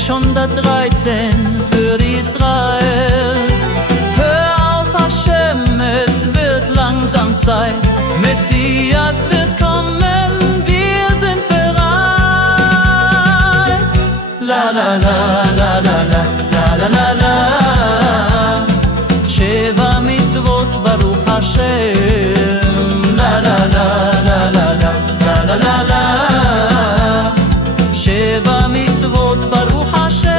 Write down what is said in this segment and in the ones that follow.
613 für Israel. Hör auf, Hashem, es wird langsam Zeit. Messias wird kommen, wir sind bereit. La la la la la la la la la la. Sheva mitzvot Baruch Hashem. La la la la la la la la la la. Sheva mitzvot Baruch Hashem.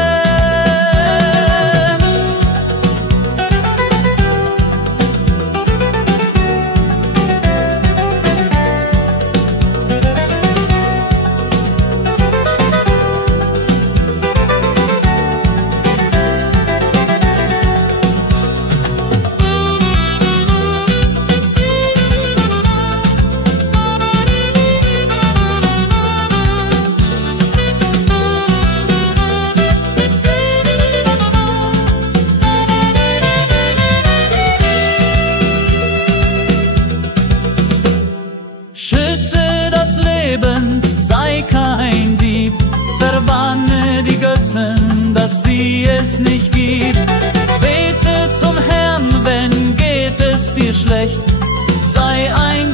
Schütze das Leben, sei kein Dieb, verbanne die Götzen, dass sie es nicht gibt. Bete zum Herrn, wenn geht es dir schlecht, sei ein